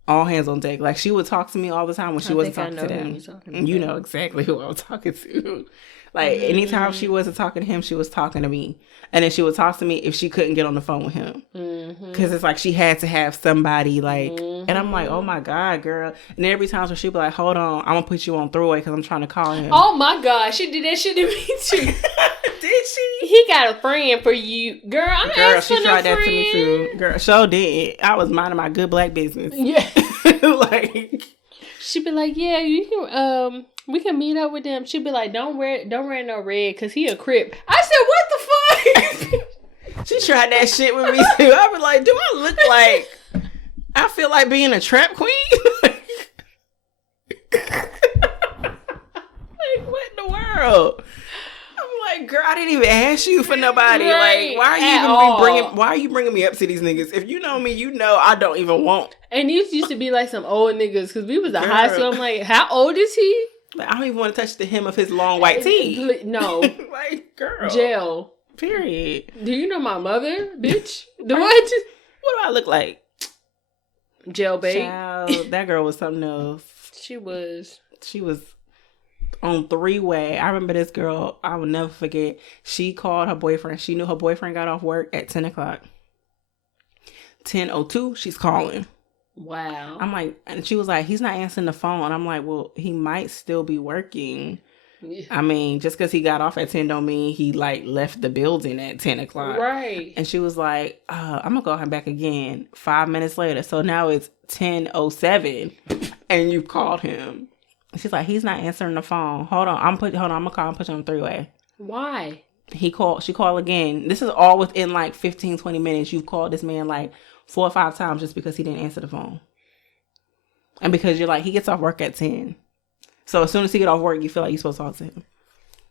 all hands on deck. Like, she would talk to me all the time when she wasn't talking to them. You know exactly who I was talking to. Like, anytime she wasn't talking to him, she was talking to me. And then she would talk to me if she couldn't get on the phone with him. Because it's like she had to have somebody, like... And I'm like, oh my God, girl. And then every time she'd be like, hold on, I'm going to put you on throwaway because I'm trying to call him. Oh my God, she did that shit to me too. Did she? He got a friend for you. Girl, I'm asking she tried that to me too. Girl, did. I was minding my good black business. Yeah. Like... She be like, yeah, you can we can meet up with them. She be like, don't wear no red because he a Crip. I said, what the fuck? She tried that shit with me too. I was like, do I look like I feel like being a trap queen? Like, what in the world? I'm like, girl, I didn't even ask you for nobody. Right, like, why are you bringing me up to these niggas? If you know me, you know I don't even want. And these used to be like some old niggas because we was in high school. I'm like, how old is he? Like, I don't even want to touch the hem of his long white teeth. No. Like, girl. Jail. Period. Do you know my mother, bitch? The what? What do I look like? Jail bait. Child, that girl was something else. She was on three-way. I remember this girl, I will never forget. She called her boyfriend. She knew her boyfriend got off work at 10 o'clock. 10:02, she's calling. Wow. I'm like, and she was like, he's not answering the phone. I'm like, well, he might still be working. Yeah. I mean, just because he got off at 10 don't mean he like left the building at 10 o'clock. Right. And she was like, I'm going to call him back again 5 minutes later. So now it's 10:07 and you called him. She's like, he's not answering the phone. Hold on. I'm going to call and put you on three-way. Why? She called again. This is all within like 15, 20 minutes. You've called this man like 4 or 5 times just because he didn't answer the phone. And because you're like, he gets off work at 10. So as soon as he get off work, you feel like you're supposed to talk to him.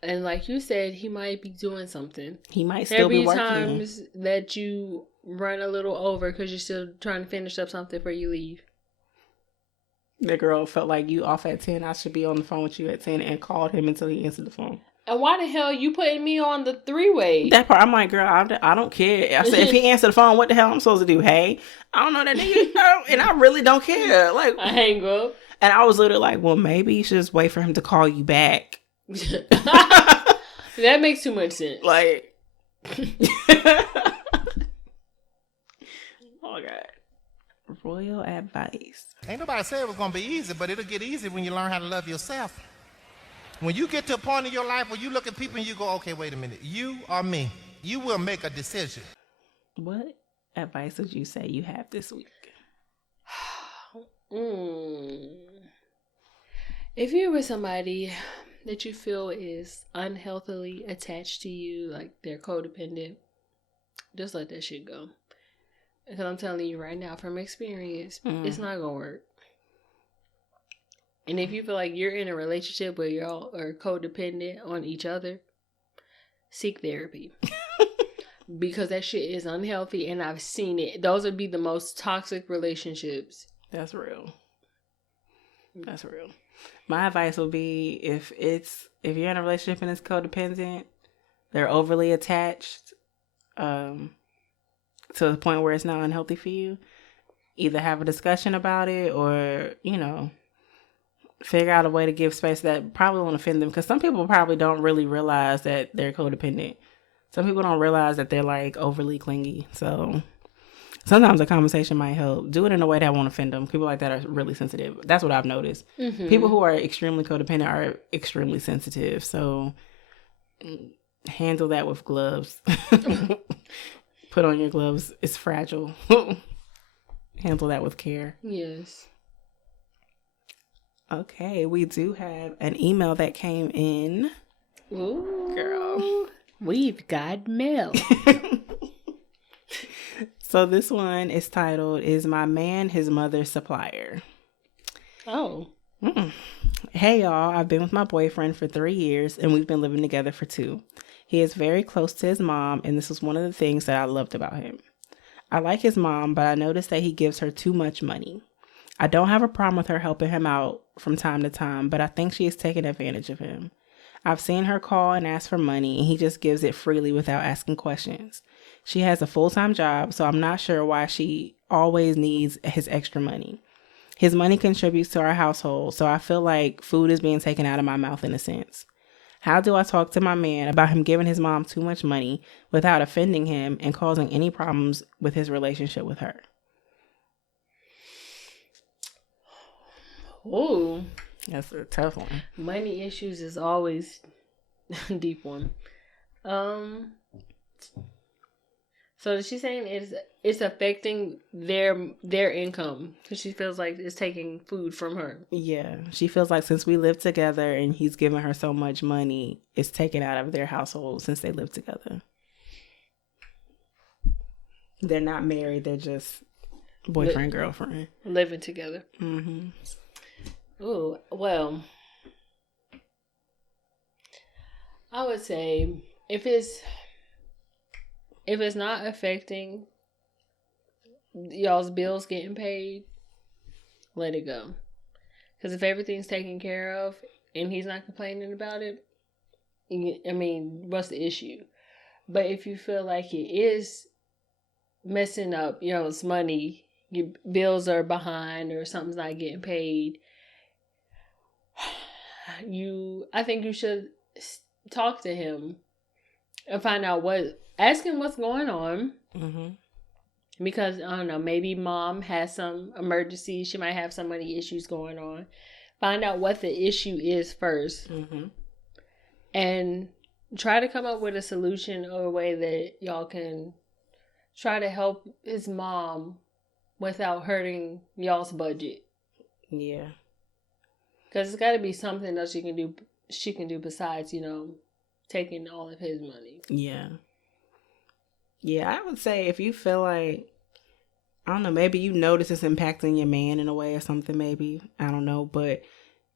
And like you said, he might be doing something. He might still be working. There be times that you run a little over because you're still trying to finish up something before you leave. The girl felt like you off at 10. I should be on the phone with you at 10 and called him until he answered the phone. And why the hell you putting me on the three-way? That part, I'm like, girl, I don't care. I said, if he answered the phone, what the hell I'm supposed to do? Hey, I don't know that nigga. And I really don't care. Like, I hang up. And I was literally like, well, maybe you should just wait for him to call you back. That makes too much sense. Like, oh, God. Royal advice. Ain't nobody said it was going to be easy, but it'll get easy when you learn how to love yourself. When you get to a point in your life where you look at people and you go, okay, wait a minute, you or me, you will make a decision. What advice would you say you have this week? If you're with somebody that you feel is unhealthily attached to you, like they're codependent, just let that shit go. Because I'm telling you right now from experience, it's not going to work. And if you feel like you're in a relationship where y'all are codependent on each other, seek therapy. Because that shit is unhealthy and I've seen it. Those would be the most toxic relationships. That's real. That's real. My advice would be if you're in a relationship and it's codependent, they're overly attached, to the point where it's not unhealthy for you, either have a discussion about it or, figure out a way to give space that probably won't offend them. Because some people probably don't really realize that they're codependent. Some people don't realize that they're like overly clingy. So sometimes a conversation might help. Do it in a way that won't offend them. People like that are really sensitive. That's what I've noticed. Mm-hmm. People who are extremely codependent are extremely sensitive. So handle that with gloves. Put on your gloves. It's fragile. Handle that with care. Yes. Okay, we do have an email that came in. Ooh, girl. We've got mail. So this one is titled, Is My Man His Mother's Supplier? Oh. Hey y'all, I've been with my boyfriend for 3 years and we've been living together for 2. He is very close to his mom and this is one of the things that I loved about him. I like his mom, but I noticed that he gives her too much money. I don't have a problem with her helping him out from time to time, but I think she is taking advantage of him. I've seen her call and ask for money, and he just gives it freely without asking questions. She has a full-time job, so I'm not sure why she always needs his extra money. His money contributes to our household, so I feel like food is being taken out of my mouth in a sense. How do I talk to my man about him giving his mom too much money without offending him and causing any problems with his relationship with her? Oh, that's a tough one. Money issues is always a deep one. So she's saying it's affecting their income because she feels like it's taking food from her. Yeah, she feels like since we live together and he's giving her so much money, it's taken out of their household since they live together. They're not married; they're just boyfriend girlfriend living together. Mm-hmm. Oh well, I would say if it's not affecting y'all's bills getting paid, let it go. Because if everything's taken care of and he's not complaining about it, I mean, what's the issue? But if you feel like it is messing up, it's money, your bills are behind or something's not getting paid, I think you should talk to him and find out ask him what's going on. Mm-hmm. Because, I don't know, maybe mom has some emergency. She might have some money issues going on. Find out what the issue is first. Mm-hmm. And try to come up with a solution or a way that y'all can try to help his mom without hurting y'all's budget. Yeah. Because it's got to be something else she can do besides, taking all of his money. Yeah. Yeah, I would say if you feel like, I don't know, maybe you notice it's impacting your man in a way or something, maybe. I don't know. But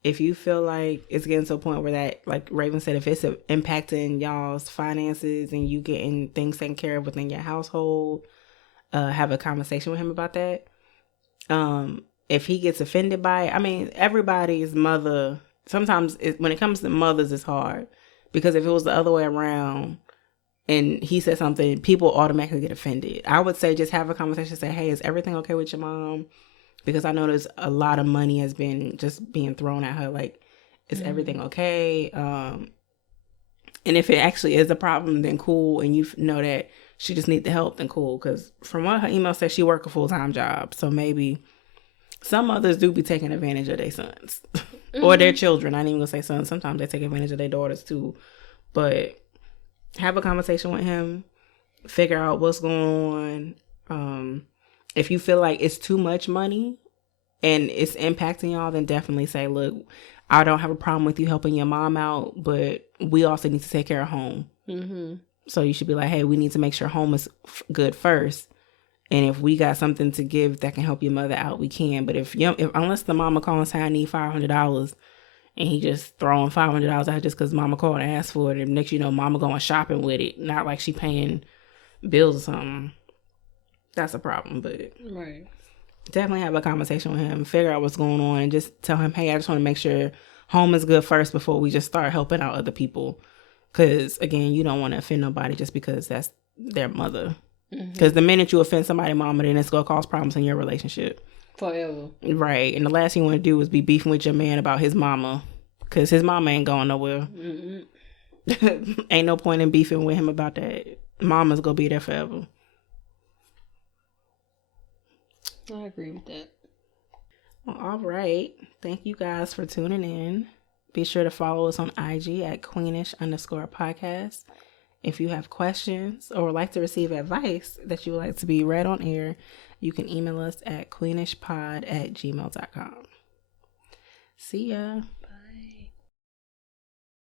if you feel like it's getting to a point where that, like Raven said, if it's impacting y'all's finances and you getting things taken care of within your household, have a conversation with him about that. If he gets offended by it, I mean, everybody's mother, sometimes when it comes to mothers, it's hard. Because if it was the other way around, and he said something, people automatically get offended. I would say just have a conversation, say, hey, is everything okay with your mom? Because I know there's a lot of money has been just being thrown at her. Like, is everything okay? And if it actually is a problem, then cool. And you know that she just needs the help, then cool. Because from what her email says, she works a full-time job. So maybe some mothers do be taking advantage of their sons or their children. I ain't even gonna say sons. Sometimes they take advantage of their daughters too. But have a conversation with him, figure out what's going on. If you feel like it's too much money and it's impacting y'all, then definitely say, look, I don't have a problem with you helping your mom out, but we also need to take care of home. Mm-hmm. So you should be like, hey, we need to make sure home is good first. And if we got something to give that can help your mother out, we can. But if unless the mama calls and say I need $500, and he just throwing $500 out just because mama called and asked for it. And next you know, mama going shopping with it. Not like she paying bills or something. That's a problem. But right, definitely have a conversation with him. Figure out what's going on. And just tell him, hey, I just want to make sure home is good first before we just start helping out other people. Because, again, you don't want to offend nobody just because that's their mother. Because the minute you offend somebody's mama, then it's going to cause problems in your relationship. Forever. Right. And the last thing you want to do is be beefing with your man about his mama. Because his mama ain't going nowhere. Ain't no point in beefing with him about that. Mama's going to be there forever. I agree with that. Well, all right. Thank you guys for tuning in. Be sure to follow us on IG at Queenish_podcast. If you have questions or would like to receive advice that you would like to be read on air, you can email us at queenishpod@gmail.com. See ya.